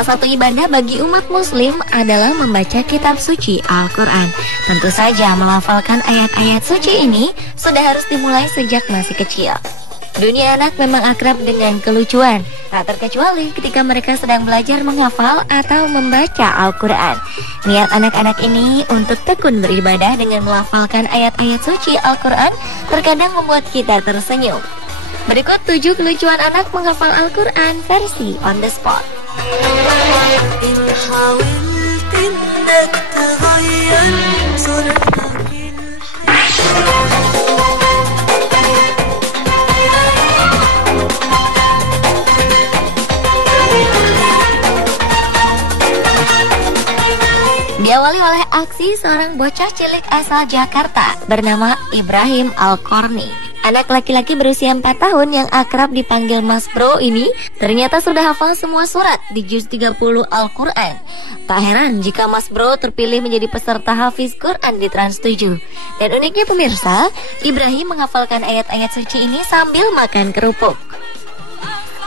Salah satu ibadah bagi umat muslim adalah membaca kitab suci Al-Quran. Tentu saja melafalkan ayat-ayat suci ini sudah harus dimulai sejak masih kecil. Dunia anak memang akrab dengan kelucuan, tak terkecuali ketika mereka sedang belajar menghafal atau membaca Al-Quran. Niat anak-anak ini untuk tekun beribadah dengan melafalkan ayat-ayat suci Al-Quran terkadang membuat kita tersenyum. Berikut 7 kelucuan anak menghafal Al-Quran versi on the spot. Diawali oleh aksi seorang bocah cilik asal Jakarta bernama Ibrahim Al-Korni. Anak laki-laki berusia 4 tahun yang akrab dipanggil Mas Bro ini ternyata sudah hafal semua surat di juz 30 Al-Quran. Tak heran jika Mas Bro terpilih menjadi peserta Hafiz Quran di Trans 7. Dan uniknya pemirsa, Ibrahim menghafalkan ayat-ayat suci ini sambil makan kerupuk.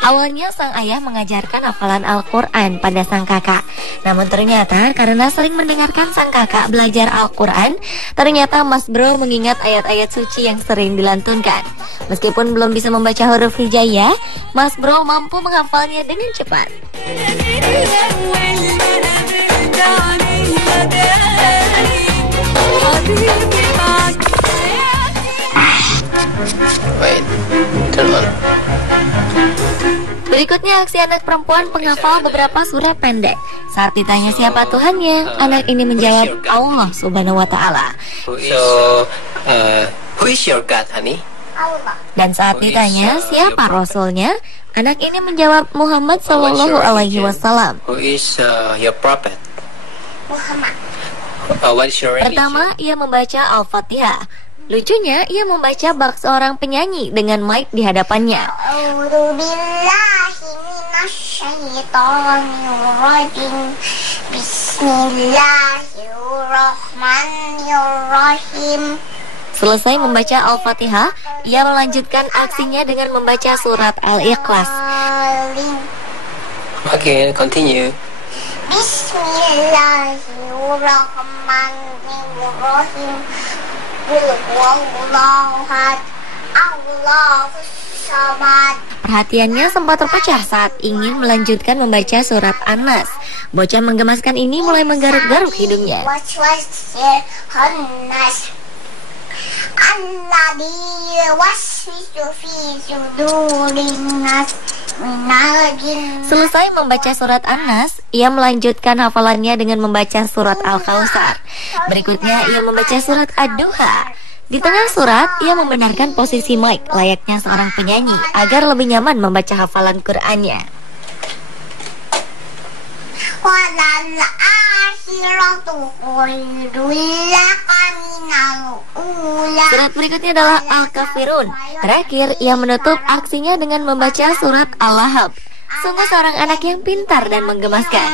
Awalnya sang ayah mengajarkan hafalan Al-Quran pada sang kakak. Namun ternyata karena sering mendengarkan sang kakak belajar Al-Quran, ternyata Mas Bro mengingat ayat-ayat suci yang sering dilantunkan. Meskipun belum bisa membaca huruf hijaiyah, Mas Bro mampu menghafalnya dengan cepat. Berikutnya aksi anak perempuan penghafal beberapa surah pendek. Saat ditanya siapa Tuhannya, anak ini menjawab Allah Subhanahu wa Ta'ala. Who is your God, honey? Allah. Dan saat ditanya siapa Rasulnya, anak ini menjawab Muhammad Sallallahu Alaihi Wasallam. Who is your prophet? Muhammad. What is your religion? Pertama, ia membaca Al-Fatihah. Lucunya, ia membaca bak seorang penyanyi dengan mic di hadapannya. A'udzubillahiminasyaitonirrajim. Bismillahirrahmanirrahim. Selesai membaca Al-Fatihah, ia melanjutkan aksinya dengan membaca surat Al-Ikhlas. Okay, continue. Bismillahirrahmanirrahim. Perhatiannya sempat terpecah saat ingin melanjutkan membaca surat An-Nas. Bocah menggemaskan ini mulai menggaruk-garuk hidungnya. Selesai membaca surat An-Nas, ia melanjutkan hafalannya dengan membaca surat Al-Kautsar. Berikutnya ia membaca surat Ad-Duha. Di tengah surat, ia membenarkan posisi mic layaknya seorang penyanyi agar lebih nyaman membaca hafalan Qur'annya. Surat berikutnya adalah Al-Kafirun. Terakhir, ia menutup aksinya dengan membaca surat Al-Lahab. Sungguh seorang anak yang pintar dan menggemaskan.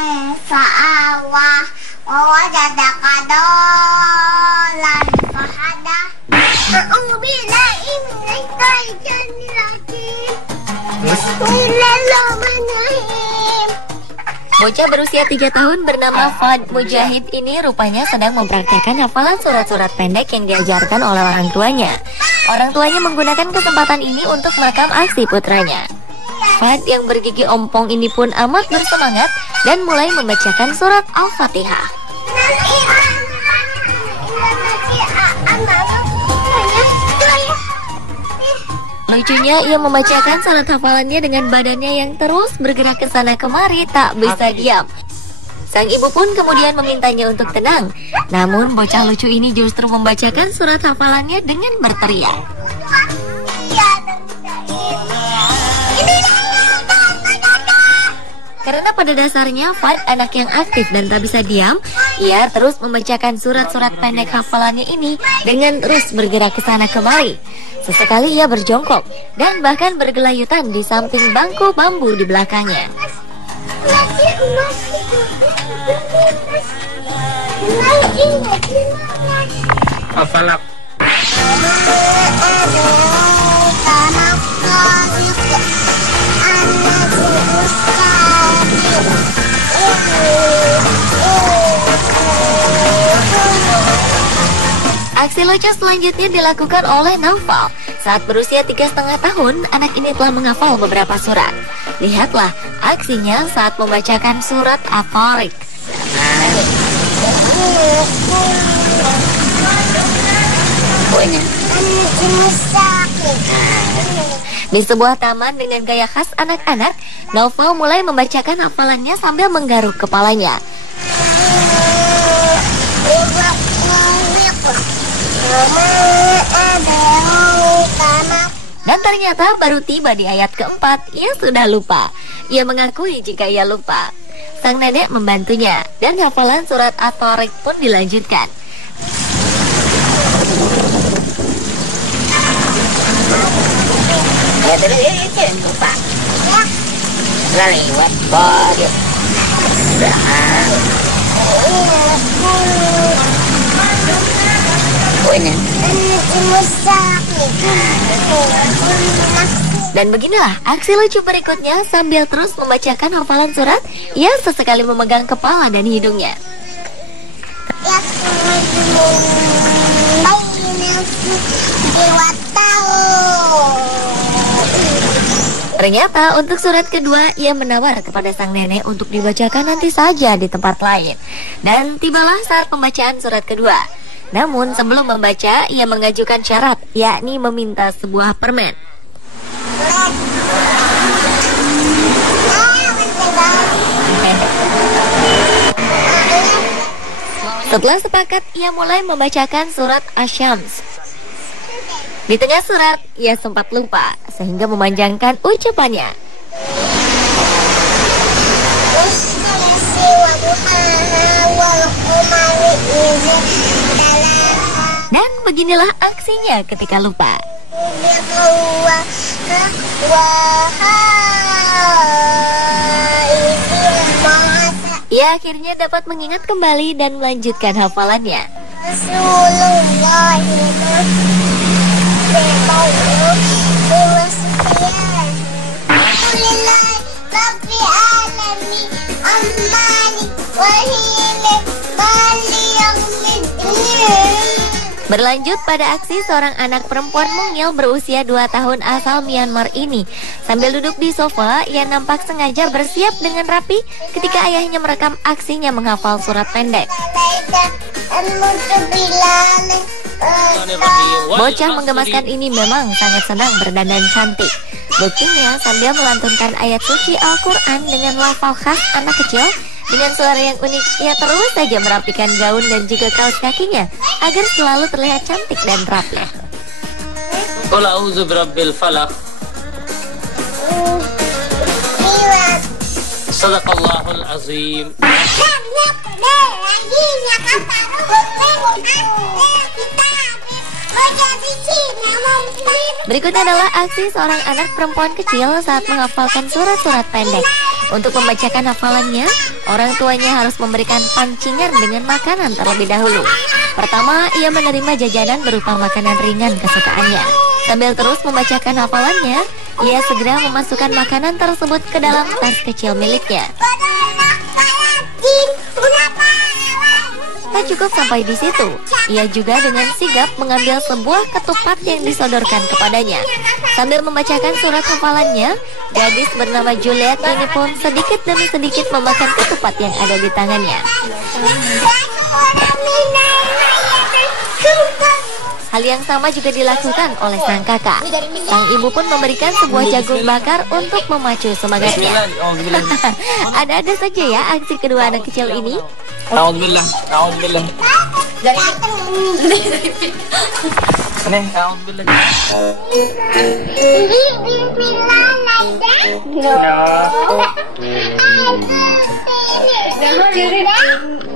Bocah berusia 3 tahun bernama Fad Mujahid ini rupanya sedang mempraktikkan hafalan surat-surat pendek yang diajarkan oleh orang tuanya. Orang tuanya menggunakan kesempatan ini untuk merekam aksi putranya. Fad yang bergigi ompong ini pun amat bersemangat dan mulai membacakan surat Al-Fatihah. Lucunya, ia membacakan surat hafalannya dengan badannya yang terus bergerak ke sana kemari, tak bisa diam. Sang ibu pun kemudian memintanya untuk tenang. Namun bocah lucu ini justru membacakan surat hafalannya dengan berteriak. Karena pada dasarnya Fad anak yang aktif dan tak bisa diam, ia terus membacakan surat-surat pendek hafalannya ini dengan terus bergerak ke sana kemari. Sesekali ia berjongkok dan bahkan bergelayutan di samping bangku bambu di belakangnya. Hafalak. Aksi lucu selanjutnya dilakukan oleh Naufal. Saat berusia 3,5 tahun, anak ini telah menghafal beberapa surat. Lihatlah aksinya saat membacakan surat At-Tariq. Di sebuah taman dengan gaya khas anak-anak, Naufal mulai membacakan hafalannya sambil menggaruk kepalanya. Dan ternyata baru tiba di ayat keempat, ia sudah lupa. Ia mengakui jika ia lupa. Sang nenek membantunya, dan hafalan surat At-Tariq pun dilanjutkan. Dan beginilah aksi lucu berikutnya. Sambil terus membacakan hafalan surat, ia sesekali memegang kepala dan hidungnya. Ternyata untuk surat kedua, ia menawar kepada sang nenek untuk dibacakan nanti saja di tempat lain. Dan tibalah saat pembacaan surat kedua. Namun sebelum membaca, ia mengajukan syarat, yakni meminta sebuah permen. Setelah sepakat, ia mulai membacakan surat Asy-Syams. Di tengah surat, ia sempat lupa, sehingga memanjangkan ucapannya. Dan beginilah aksinya ketika lupa. Ia akhirnya dapat mengingat kembali dan melanjutkan hafalannya. Berlanjut pada aksi seorang anak perempuan mungil berusia 2 tahun asal Myanmar ini. Sambil duduk di sofa, ia nampak sengaja bersiap dengan rapi ketika ayahnya merekam aksinya menghafal surat pendek. Bocah menggemaskan ini memang sangat senang berdandan cantik. Buktinya sambil melantunkan ayat suci Al-Quran dengan lafal khas anak kecil, dengan suara yang unik, ia terus saja merapikan gaun dan juga kaos kakinya agar selalu terlihat cantik dan rapi. Qul a'udzu birabbil falaq. Sadaqallahul azim. Berikutnya adalah aksi seorang anak perempuan kecil saat menghafalkan surat-surat pendek. Untuk membacakan hafalannya, orang tuanya harus memberikan pancingan dengan makanan terlebih dahulu. Pertama, ia menerima jajanan berupa makanan ringan kesukaannya. Sambil terus membacakan hafalannya, ia segera memasukkan makanan tersebut ke dalam tas kecil miliknya. Tak cukup sampai di situ, ia juga dengan sigap mengambil sebuah ketupat yang disodorkan kepadanya. Sambil membacakan surat hafalannya, gadis bernama Juliet ini pun sedikit demi sedikit memakan ketupat yang ada di tangannya. Hal yang sama juga dilakukan oleh sang kakak. Sang ibu pun memberikan sebuah jagung bakar untuk memacu semangatnya. Ada-ada saja ya aksi kedua anak kecil ini. A'udzubillah. A'udzubillah. Aneh, a'udzubillah.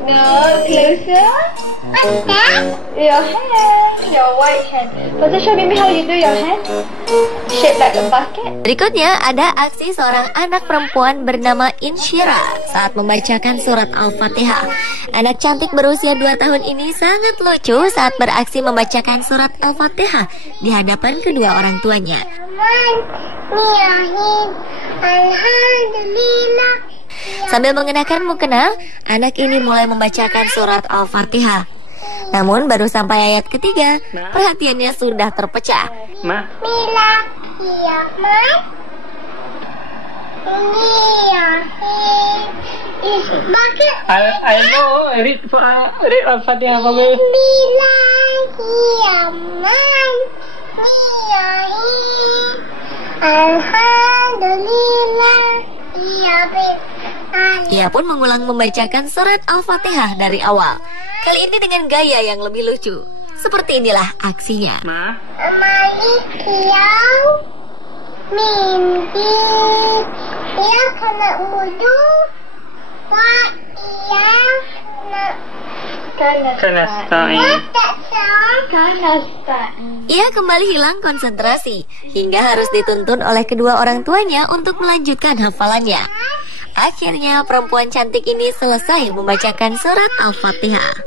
No, closer. Your hand, your white hand. First, show me how you do your hand. Shape like a bucket. Berikutnya ada aksi seorang anak perempuan bernama Insyira saat membacakan surat Al-Fatihah. Anak cantik berusia 2 tahun ini sangat lucu saat beraksi membacakan surat Al-Fatihah di hadapan kedua orang tuanya. Sambil mengenakan mukena, anak ini mulai membacakan surat Al-Fatihah. Namun baru sampai ayat ketiga, perhatiannya sudah terpecah. Ma? Read Al-Fatihah for me. Ia pun mengulang membacakan surat Al-Fatihah dari awal. Kali ini dengan gaya yang lebih lucu. Seperti inilah aksinya. Ma? Ia kembali hilang konsentrasi hingga harus dituntun oleh kedua orang tuanya untuk melanjutkan hafalannya. Akhirnya perempuan cantik ini selesai membacakan surat Al-Fatihah.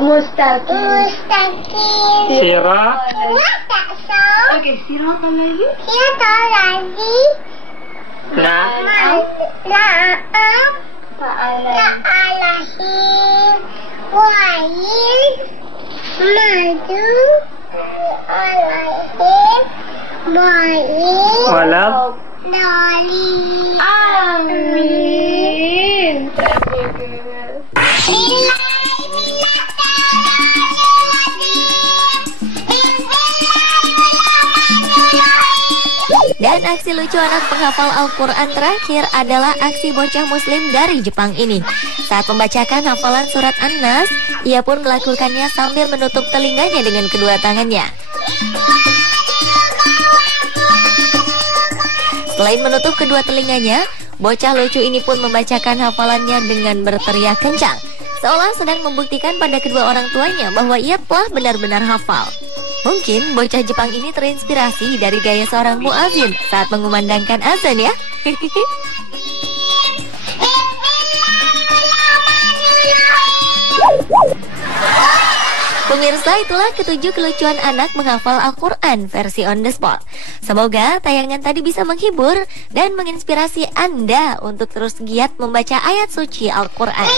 Mustaqim. Sirah. Okay, siratal lagi. Walad. Amin. Dan aksi lucu anak penghafal Al-Quran terakhir adalah aksi bocah muslim dari Jepang ini. Saat membacakan hafalan surat An-Nas, ia pun melakukannya sambil menutup telinganya dengan kedua tangannya. Selain menutup kedua telinganya, bocah lucu ini pun membacakan hafalannya dengan berteriak kencang, seolah sedang membuktikan pada kedua orang tuanya bahwa ia telah benar-benar hafal. Mungkin bocah Jepang ini terinspirasi dari gaya seorang muadzin saat mengumandangkan azan ya. Pemirsa, itulah ketujuh kelucuan anak menghafal Al-Quran versi on the spot. Semoga tayangan tadi bisa menghibur dan menginspirasi Anda untuk terus giat membaca ayat suci Al-Quran.